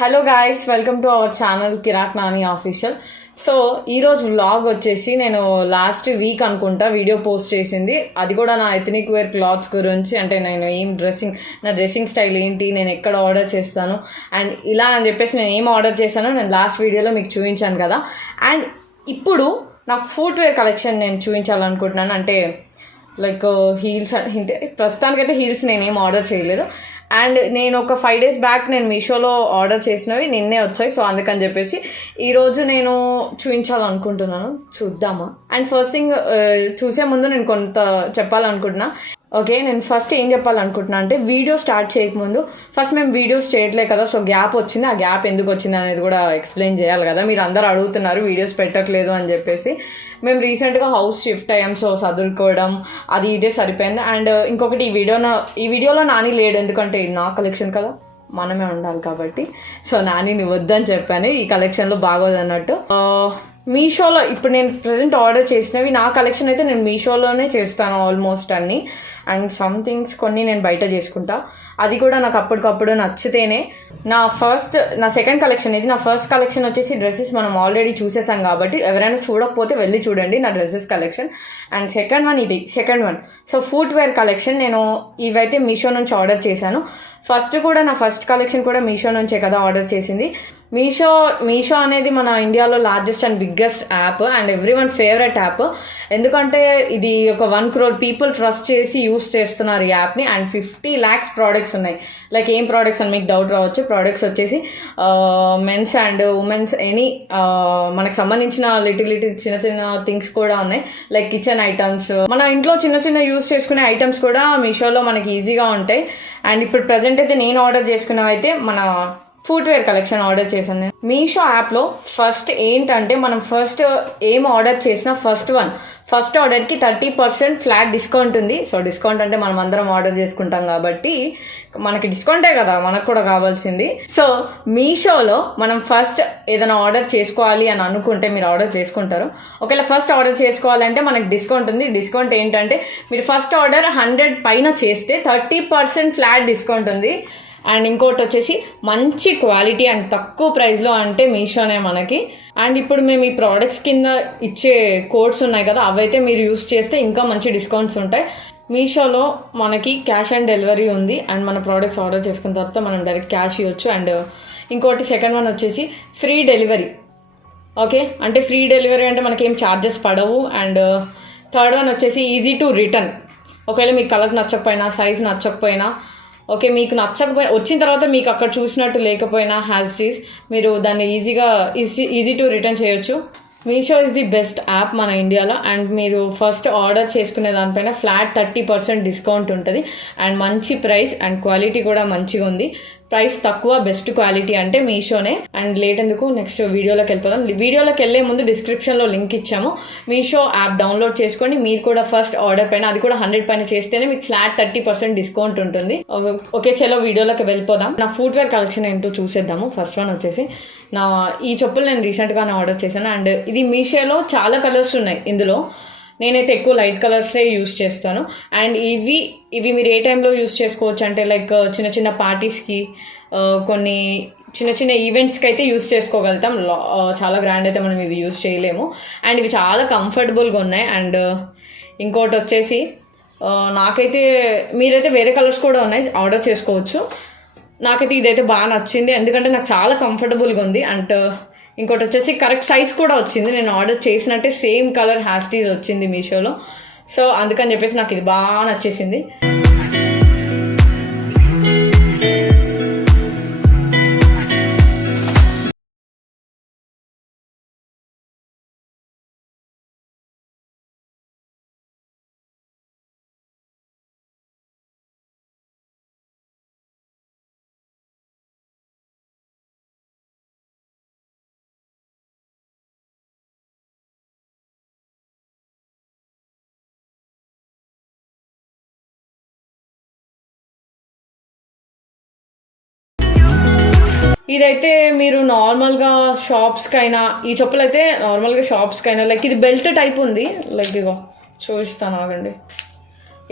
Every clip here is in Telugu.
Hello guys, welcome to our channel Kiraak Nani official. So ఈరోజు వ్లాగ్ వచ్చేసి నేను లాస్ట్ వీక్ అనుకుంటా వీడియో పోస్ట్ చేసింది. అది కూడా నా ఎథనిక్ వేర్ క్లాత్స్ గురించి, అంటే నేను నా డ్రెస్సింగ్ స్టైల్ ఏంటి, నేను ఎక్కడ ఆర్డర్ చేస్తాను అండ్ ఇలా అని చెప్పేసి నేను ఏం ఆర్డర్ చేశానో నేను లాస్ట్ వీడియోలో మీకు చూపించాను కదా. అండ్ ఇప్పుడు నా ఫుట్వేర్ కలెక్షన్ నేను చూపించాలనుకుంటున్నాను. అంటే లైక్ హీల్స్, ప్రస్తుతానికైతే హీల్స్ నేనేం ఆర్డర్ చేయలేదు. అండ్ నేను ఒక 5 days బ్యాక్ నేను మీషోలో ఆర్డర్ చేసినవి నిన్నే వచ్చాయి. సో అందుకని చెప్పేసి ఈరోజు నేను చూపించాలనుకుంటున్నాను. చూద్దామా. అండ్ ఫస్ట్ థింగ్, చూసే ముందు నేను కొంత చెప్పాలనుకుంటున్నా. ఓకే, నేను ఫస్ట్ ఏం చెప్పాలనుకుంటున్నా అంటే, వీడియో స్టార్ట్ చేయకముందు ఫస్ట్ మేము వీడియోస్ చేయట్లే కదా, సో గ్యాప్ వచ్చింది. ఆ గ్యాప్ ఎందుకు వచ్చింది అనేది కూడా ఎక్స్ప్లెయిన్ చేయాలి కదా. మీరు అందరూ అడుగుతున్నారు వీడియోస్ పెట్టట్లేదు అని చెప్పేసి. మేము రీసెంట్గా హౌస్ షిఫ్ట్ అయ్యాం, సో చదువుకోవడం అది ఇదే సరిపోయింది. అండ్ ఇంకొకటి, ఈ వీడియోలో నాని లేడు, ఎందుకంటే ఇది నా కలెక్షన్ కదా, మనమే ఉండాలి కాబట్టి. సో నాని వద్దని చెప్పాను, ఈ కలెక్షన్లో బాగోదు అన్నట్టు. మీషోలో ఇప్పుడు నేను ప్రజెంట్ ఆర్డర్ చేసినవి, నా కలెక్షన్ అయితే నేను మీషోలోనే చేస్తాను ఆల్మోస్ట్ అన్ని. అండ్ సమ్ థింగ్స్ కొన్ని నేను బయట చేసుకుంటా, అది కూడా నాకు అప్పటికప్పుడు నచ్చితేనే. నా సెకండ్ కలెక్షన్ ఇది. నా ఫస్ట్ కలెక్షన్ వచ్చేసి డ్రెస్సెస్ మనం ఆల్రెడీ చూసేసాం కాబట్టి ఎవరైనా చూడకపోతే వెళ్ళి చూడండి నా dresses collection. And second one so footwear collection. నేను ఇవైతే మీషో నుంచి ఆర్డర్ చేశాను. నా ఫస్ట్ కలెక్షన్ కూడా మీషో నుంచే కదా ఆర్డర్ చేసింది. మీషో అనేది మన ఇండియాలో largest and biggest app and everyone favourite app. ఎందుకంటే ఇది ఒక 1 crore పీపుల్ ట్రస్ట్ చేసి యూస్ చేస్తున్నారు ఈ యాప్ని. అండ్ 50 lakhs ప్రోడక్ట్స్ ఉన్నాయి. లైక్ ఏం ప్రోడక్ట్స్ అని మీకు డౌట్ రావచ్చు. ప్రోడక్ట్స్ వచ్చేసి మెన్స్ అండ్ ఉమెన్స్ ఎనీ మనకు సంబంధించిన లిటిల్ చిన్న చిన్న థింగ్స్ కూడా ఉన్నాయి. లైక్ కిచెన్ ఐటమ్స్, మన ఇంట్లో చిన్న చిన్న యూస్ చేసుకునే ఐటమ్స్ కూడా మీషోలో మనకి ఈజీగా ఉంటాయి. అండ్ ఇప్పుడు ప్రజెంట్ అయితే నేను ఆర్డర్ చేసుకున్నవైతే మన ఫుట్వేర్ కలెక్షన్ ఆర్డర్ చేశాను నేను మీషో యాప్లో. ఫస్ట్ ఏంటంటే, మనం ఫస్ట్ ఏం ఆర్డర్ చేసినా ఫస్ట్ ఆర్డర్కి 30% ఫ్లాట్ డిస్కౌంట్ ఉంది. సో డిస్కౌంట్ అంటే మనం అందరం ఆర్డర్ చేసుకుంటాం కాబట్టి మనకి డిస్కౌంటే కదా మనకు కూడా కావాల్సింది. సో మీషోలో మనం ఫస్ట్ ఏదైనా ఆర్డర్ చేసుకోవాలి అని అనుకుంటే మీరు ఆర్డర్ చేసుకుంటారు. ఒకవేళ ఫస్ట్ ఆర్డర్ చేసుకోవాలంటే మనకి డిస్కౌంట్ ఉంది. డిస్కౌంట్ ఏంటంటే, మీరు ఫస్ట్ ఆర్డర్ 100 పైన చేస్తే 30% ఫ్లాట్ డిస్కౌంట్ ఉంది. అండ్ ఇంకోటి వచ్చేసి మంచి క్వాలిటీ అండ్ తక్కువ ప్రైస్లో అంటే మీషోనే మనకి. అండ్ ఇప్పుడు మేము ఈ ప్రోడక్ట్స్ కింద ఇచ్చే కోడ్స్ ఉన్నాయి కదా, అవైతే మీరు యూస్ చేస్తే ఇంకా మంచి డిస్కౌంట్స్ ఉంటాయి. మీషోలో మనకి క్యాష్ ఆన్ డెలివరీ ఉంది. అండ్ మన ప్రోడక్ట్స్ ఆర్డర్ చేసుకున్న తర్వాత మనం డైరెక్ట్ క్యాష్ ఇవ్వచ్చు. అండ్ ఇంకోటి సెకండ్ వన్ వచ్చేసి ఫ్రీ డెలివరీ. ఓకే, అంటే ఫ్రీ డెలివరీ అంటే మనకేం ఛార్జెస్ పడవు. అండ్ థర్డ్ వన్ వచ్చేసి ఈజీ టు రిటర్న్. ఒకవేళ మీకు కలర్ నచ్చకపోయినా, సైజ్ నచ్చకపోయినా, ఓకే మీకు నచ్చకపోయినా, వచ్చిన తర్వాత మీకు అక్కడ చూసినట్టు లేకపోయినా మీరు దాన్ని ఈజీ టు రిటర్న్ చేయొచ్చు. Meesho is the best app మన ఇండియాలో. అండ్ మీరు ఫస్ట్ ఆర్డర్ చేసుకునే దానిపైన ఫ్లాట్ 30% డిస్కౌంట్ ఉంటుంది. అండ్ మంచి ప్రైస్ అండ్ క్వాలిటీ కూడా మంచిగా ఉంది. ప్రైస్ తక్కువ, బెస్ట్ క్వాలిటీ అంటే మీషోనే. అండ్ లేట్ ఎందుకు, నెక్స్ట్ వీడియోలోకి వెళ్ళిపోదాం. వీడియోలోకి వెళ్ళే ముందు డిస్క్రిప్షన్లో లింక్ ఇచ్చాము. మీషో యాప్ డౌన్లోడ్ చేసుకోండి. మీరు కూడా ఫస్ట్ ఆర్డర్ పైన, అది కూడా 100 పైన చేస్తేనే మీకు ఫ్లాట్ 30% డిస్కౌంట్ ఉంటుంది. ఓకే, చలో వీడియోలోకి వెళ్ళిపోదాం. నా ఫుట్వేర్ కలెక్షన్ ఏంటో చూసేద్దాము. ఫస్ట్ వన్ వచ్చేసి ఈ చెప్పులు నేను రీసెంట్గానే ఆర్డర్ చేశాను. అండ్ ఇది మీషోలో చాలా కలర్స్ ఉన్నాయి. ఇందులో నేనైతే ఎక్కువ లైట్ కలర్సే యూస్ చేస్తాను. అండ్ ఇవి మీరు ఏ టైంలో యూస్ చేసుకోవచ్చు అంటే, లైక్ చిన్న చిన్న పార్టీస్కి, కొన్ని చిన్న చిన్న ఈవెంట్స్కి అయితే యూస్ చేసుకోగలుగుతాం. చాలా గ్రాండ్ అయితే మనం ఇవి యూస్ చేయలేము. అండ్ ఇవి చాలా కంఫర్టబుల్గా ఉన్నాయి. అండ్ ఇంకోటి వచ్చేసి నాకైతే, మీరైతే వేరే కలర్స్ కూడా ఉన్నాయి, ఆర్డర్ చేసుకోవచ్చు. నాకైతే ఇదైతే బాగా నచ్చింది, ఎందుకంటే నాకు చాలా కంఫర్టబుల్గా ఉంది. అండ్ ఇంకోటి వచ్చేసి కరెక్ట్ సైజ్ కూడా వచ్చింది. నేను ఆర్డర్ చేసినట్టే సేమ్ కలర్ హ్యాస్టీస్ వచ్చింది మీషోలో. సో అందుకని చెప్పేసి నాకు ఇది బాగా నచ్చేసింది. ఇదైతే మీరు నార్మల్గా షాప్స్కైనా, ఈ చెప్పులు అయితే నార్మల్గా షాప్స్కైనా, లైక్ ఇది బెల్ట్ టైప్ ఉంది. లైక్ ఇగో చూపిస్తాను ఆగండి.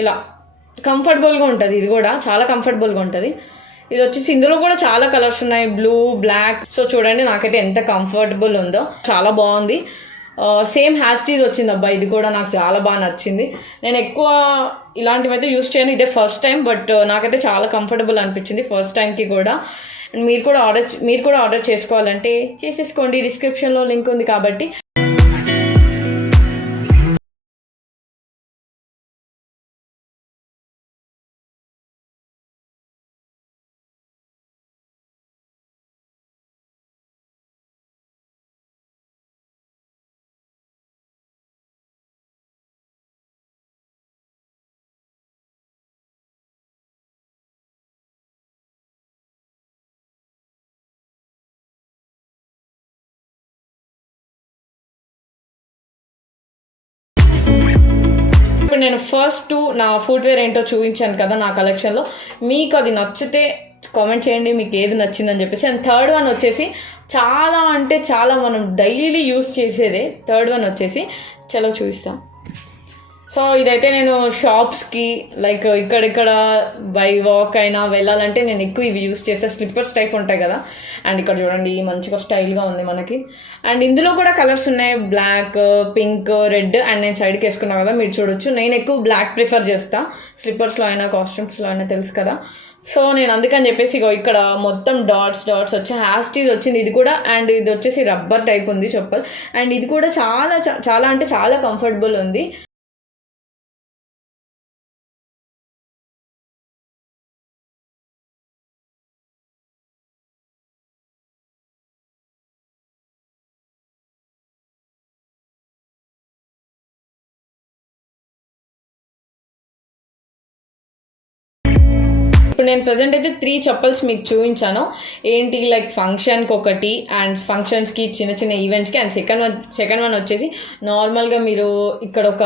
ఇలా కంఫర్టబుల్గా ఉంటుంది. ఇది కూడా చాలా కంఫర్టబుల్గా ఉంటుంది. ఇది వచ్చేసి ఇందులో కూడా చాలా కలర్స్ ఉన్నాయి, బ్లూ, బ్లాక్. సో చూడండి నాకైతే ఎంత కంఫర్టబుల్ ఉందో, చాలా బాగుంది. సేమ్ హ్యాస్టీస్ వచ్చింది అబ్బా, ఇది కూడా నాకు చాలా బాగా నచ్చింది. నేను ఎక్కువ ఇలాంటివి అయితే యూస్ చేయను, ఇదే ఫస్ట్ టైం. బట్ నాకైతే చాలా కంఫర్టబుల్ అనిపించింది ఫస్ట్ టైంకి కూడా. మీరు కూడా ఆర్డర్ చేసుకోవాలంటే చేసేసుకోండి, డిస్క్రిప్షన్లో లింక్ ఉంది కాబట్టి. ఇప్పుడు నేను ఫస్ట్ నా ఫుట్వేర్ ఏంటో చూపించాను కదా నా కలెక్షన్లో. మీకు అది నచ్చితే కామెంట్ చేయండి మీకు ఏది నచ్చిందని చెప్పేసి. అండ్ థర్డ్ వన్ వచ్చేసి చాలా అంటే చాలా మనం డైలీ యూస్ చేసేదే. థర్డ్ వన్ వచ్చేసి చలో చూపిస్తాం. సో ఇదైతే నేను షాప్స్కి లైక్ ఇక్కడిక్కడ బై వాక్ అయినా వెళ్ళాలంటే నేను ఎక్కువ ఇవి యూస్ చేస్తే. స్లిప్పర్స్ టైప్ ఉంటాయి కదా. అండ్ ఇక్కడ చూడండి మంచిగా స్టైల్గా ఉంది మనకి. అండ్ ఇందులో కూడా కలర్స్ ఉన్నాయి, బ్లాక్, పింక్, రెడ్. అండ్ నేను సైడ్కి వేసుకున్నాను కదా, మీరు చూడొచ్చు. నేను ఎక్కువ బ్లాక్ ప్రిఫర్ చేస్తాను, స్లిప్పర్స్లో అయినా కాస్ట్యూమ్స్లో అయినా, తెలుసు కదా. సో నేను అందుకని చెప్పేసి ఇక్కడ మొత్తం డాట్స్ వచ్చి హ్యాస్టీస్ వచ్చింది ఇది కూడా. అండ్ ఇది వచ్చేసి రబ్బర్ టైప్ ఉంది చెప్పల్. అండ్ ఇది కూడా చాలా చాలా అంటే చాలా కంఫర్టబుల్ ఉంది. ఇప్పుడు నేను ప్రజెంట్ అయితే 3 చెప్పల్స్ మీకు చూపించాను. ఏంటి లైక్ ఫంక్షన్కి ఒకటి, అండ్ ఫంక్షన్స్కి చిన్న చిన్న ఈవెంట్స్కి. అండ్ సెకండ్ వన్ వచ్చేసి నార్మల్గా మీరు ఇక్కడ ఒక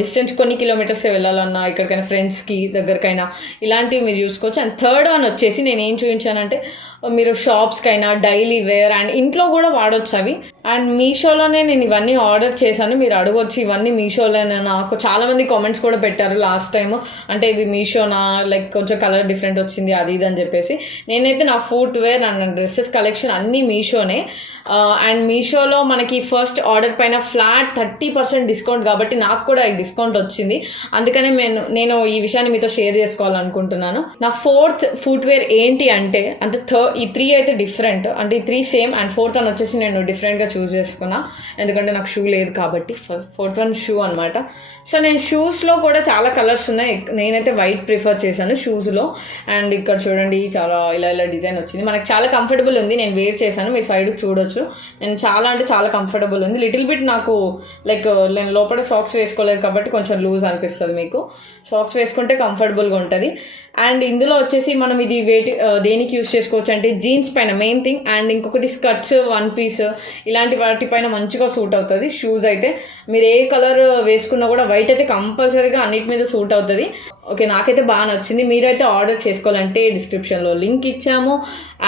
డిస్టెన్స్ కొన్ని కిలోమీటర్స్ వెళ్ళాలన్నా, ఇక్కడికైనా ఫ్రెండ్స్కి దగ్గరకైనా ఇలాంటివి మీరు చూసుకోవచ్చు. అండ్ థర్డ్ వన్ వచ్చేసి నేను ఏం చూపించానంటే మీరు షాప్స్కైనా డైలీ వేర్ అండ్ ఇంట్లో కూడా వాడవచ్చు అవి. అండ్ మీషోలోనే నేను ఇవన్నీ ఆర్డర్ చేశాను, మీరు అడగొచ్చు ఇవన్నీ మీషోలోనే. నాకు చాలామంది కామెంట్స్ కూడా పెట్టారు లాస్ట్ టైం, అంటే ఇవి మీషోనా, లైక్ కొంచెం కలర్ డిఫరెంట్ వచ్చింది అది ఇది అని చెప్పేసి. నేనైతే నా ఫుట్వేర్ అండ్ డ్రెస్సెస్ కలెక్షన్ అన్నీ మీషోనే. అండ్ మీషోలో మనకి ఫస్ట్ ఆర్డర్ పైన ఫ్లాట్ 30% డిస్కౌంట్ కాబట్టి నాకు కూడా ఈ డిస్కౌంట్ వచ్చింది. అందుకనే నేను ఈ విషయాన్ని మీతో షేర్ చేసుకోవాలనుకుంటున్నాను. నా ఫోర్త్ ఫుట్వేర్ ఏంటి అంటే ఈ 3 అయితే డిఫరెంట్, అంటే ఈ 3 సేమ్. అండ్ ఫోర్త్ వన్ వచ్చేసి నేను డిఫరెంట్గా చూస్ చేసుకున్నా, ఎందుకంటే నాకు షూ లేదు కాబట్టి. ఫోర్త్ వన్ షూ అనమాట. సో నేను షూస్లో కూడా చాలా కలర్స్ ఉన్నాయి. నేనైతే వైట్ ప్రిఫర్ చేశాను షూస్లో. అండ్ ఇక్కడ చూడండి చాలా ఇలా డిజైన్ వచ్చింది, మనకు చాలా కంఫర్టబుల్ ఉంది. నేను వేర్ చేశాను, మీరు సైడ్కి చూడొచ్చు. నేను చాలా అంటే చాలా కంఫర్టబుల్ ఉంది. లిటిల్ బిట్ నాకు లైక్ నేను లోపల సాక్స్ వేసుకోలేదు కాబట్టి కొంచెం లూజ్ అనిపిస్తుంది. మీకు సాక్స్ వేసుకుంటే కంఫర్టబుల్గా ఉంటుంది. అండ్ ఇందులో వచ్చేసి మనం ఇది దేనికి యూస్ చేసుకోవచ్చు అంటే జీన్స్ పైన మెయిన్ థింగ్. అండ్ ఇంకొకటి స్కర్ట్స్, 1 పీస్ ఇలాంటి వాటిపైన మంచిగా సూట్ అవుతుంది. షూస్ అయితే మీరు ఏ కలర్ వేసుకున్నా కూడా వైట్ అయితే కంపల్సరీగా అన్నిటి మీద సూట్ అవుతుంది. ఓకే, నాకైతే బాగా నచ్చింది. మీరైతే ఆర్డర్ చేసుకోవాలంటే డిస్క్రిప్షన్లో లింక్ ఇచ్చాము.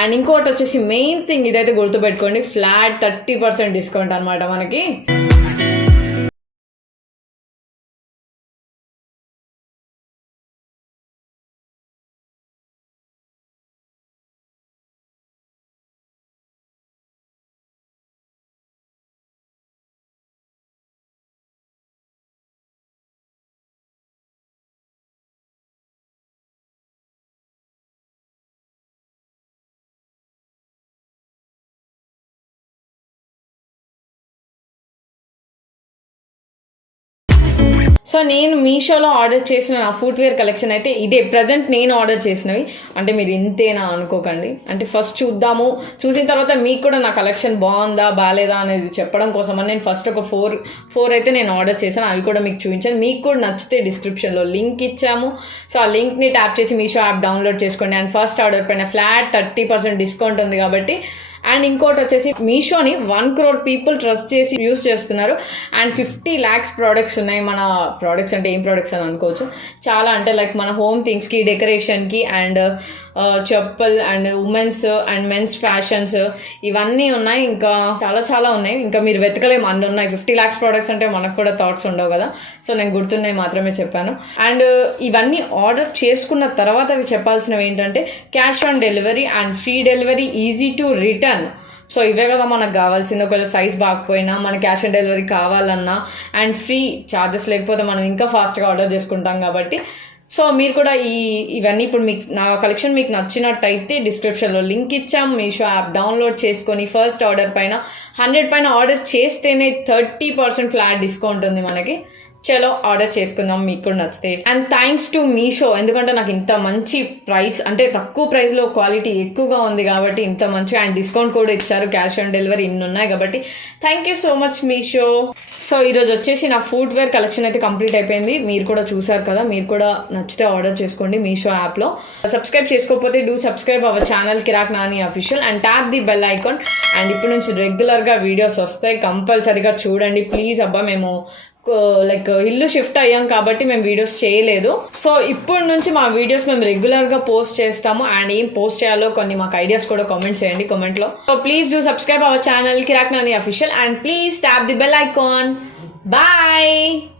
అండ్ ఇంకోటి వచ్చేసి మెయిన్ థింగ్ ఇదైతే గుర్తుపెట్టుకోండి, ఫ్లాట్ 30% డిస్కౌంట్ అనమాట మనకి. సో నేను మీషోలో ఆర్డర్ చేసిన నా ఫుట్వేర్ కలెక్షన్ అయితే ఇదే. ప్రజెంట్ నేను ఆర్డర్ చేసినవి అంటే మీరు ఇంతేనా అనుకోకండి. అంటే ఫస్ట్ చూసిన తర్వాత మీకు కూడా నా కలెక్షన్ బాగుందా బాగాలేదా అనేది చెప్పడం కోసం నేను ఫస్ట్ ఒక 4 అయితే నేను ఆర్డర్ చేశాను. అవి కూడా మీకు చూపించాను. మీకు కూడా నచ్చితే డిస్క్రిప్షన్లో లింక్ ఇచ్చాము. సో ఆ లింక్ని ట్యాప్ చేసి మీషో యాప్ డౌన్లోడ్ చేసుకోండి. అండ్ ఫస్ట్ ఆర్డర్ పైన ఫ్లాట్ 30% డిస్కౌంట్ ఉంది కాబట్టి. అండ్ ఇంకోటి వచ్చేసి మీషోని 1 crore పీపుల్ ట్రస్ట్ చేసి యూస్ చేస్తున్నారు. అండ్ 50 lakhs ప్రోడక్ట్స్ ఉన్నాయి. మన ప్రోడక్ట్స్ అంటే ఏం ప్రోడక్ట్స్ అని అనుకోవచ్చు, చాలా అంటే లైక్ మన హోమ్ థింగ్స్కి, డెకరేషన్కి and chappal and women's and men's fashions ఇవన్నీ ఉన్నాయి. ఇంకా చాలా చాలా ఉన్నాయి, ఇంకా మీరు వెతకలేము అన్నీ ఉన్నాయి. 50 lakhs ప్రోడక్ట్స్ అంటే మనకు కూడా థాట్స్ ఉండవు కదా, సో నేను గుర్తున్నాయి మాత్రమే చెప్పాను. అండ్ ఇవన్నీ ఆర్డర్ చేసుకున్న తర్వాత అవి చెప్పాల్సినవి ఏంటంటే cash on delivery and free delivery, easy to return. So ఇవే కదా మనకు కావాల్సింది. ఒకవేళ సైజ్ బాగపోయినా మన క్యాష్ ఆన్ డెలివరీ కావాలన్నా అండ్ ఫ్రీ, ఛార్జెస్ లేకపోతే మనం ఇంకా ఫాస్ట్గా ఆర్డర్ చేసుకుంటాం కాబట్టి. సో మీరు కూడా ఇవన్నీ ఇప్పుడు మీకు నా కలెక్షన్ మీకు నచ్చినట్టయితే డిస్క్రిప్షన్లో లింక్ ఇచ్చాం. మీషో యాప్ డౌన్లోడ్ చేసుకొని ఫస్ట్ ఆర్డర్ పైన 100 పైన ఆర్డర్ చేస్తేనే 30% ఫ్లాట్ డిస్కౌంట్ ఉంది మనకి. చలో ఆర్డర్ చేసుకుందాం, మీకు కూడా నచ్చితే. అండ్ థ్యాంక్స్ టు మీషో, ఎందుకంటే నాకు ఇంత మంచి ప్రైస్, అంటే తక్కువ ప్రైస్లో క్వాలిటీ ఎక్కువగా ఉంది కాబట్టి ఇంత మంచిగా అండ్ డిస్కౌంట్ కూడా ఇచ్చారు. క్యాష్ ఆన్ డెలివరీ ఇన్ని ఉన్నాయి కాబట్టి thank you so much Meesho. So ఈరోజు వచ్చేసి నా ఫుట్ వేర్ కలెక్షన్ అయితే కంప్లీట్ అయిపోయింది. మీరు కూడా చూసారు కదా, మీరు కూడా నచ్చితే ఆర్డర్ చేసుకోండి మీషో యాప్లో. సబ్స్క్రైబ్ చేసుకోకపోతే do subscribe our channel Kiraak Nani official and tap the bell icon. అండ్ ఇప్పుడు నుంచి రెగ్యులర్గా వీడియోస్ వస్తాయి, కంపల్సరీగా చూడండి ప్లీజ్. అబ్బా మేము లైక్ ఇల్లు షిఫ్ట్ అయ్యాం కాబట్టి మేము వీడియోస్ చేయలేదు. సో ఇప్పటి నుంచి మా వీడియోస్ మేము రెగ్యులర్గా పోస్ట్ చేస్తాము. అండ్ ఏం పోస్ట్ చేయాలో కొన్ని మాకు ఐడియాస్ కూడా కామెంట్ చేయండి కామెంట్లో. So please do subscribe our channel Kiraak Nani official and please tap the bell icon. Bye.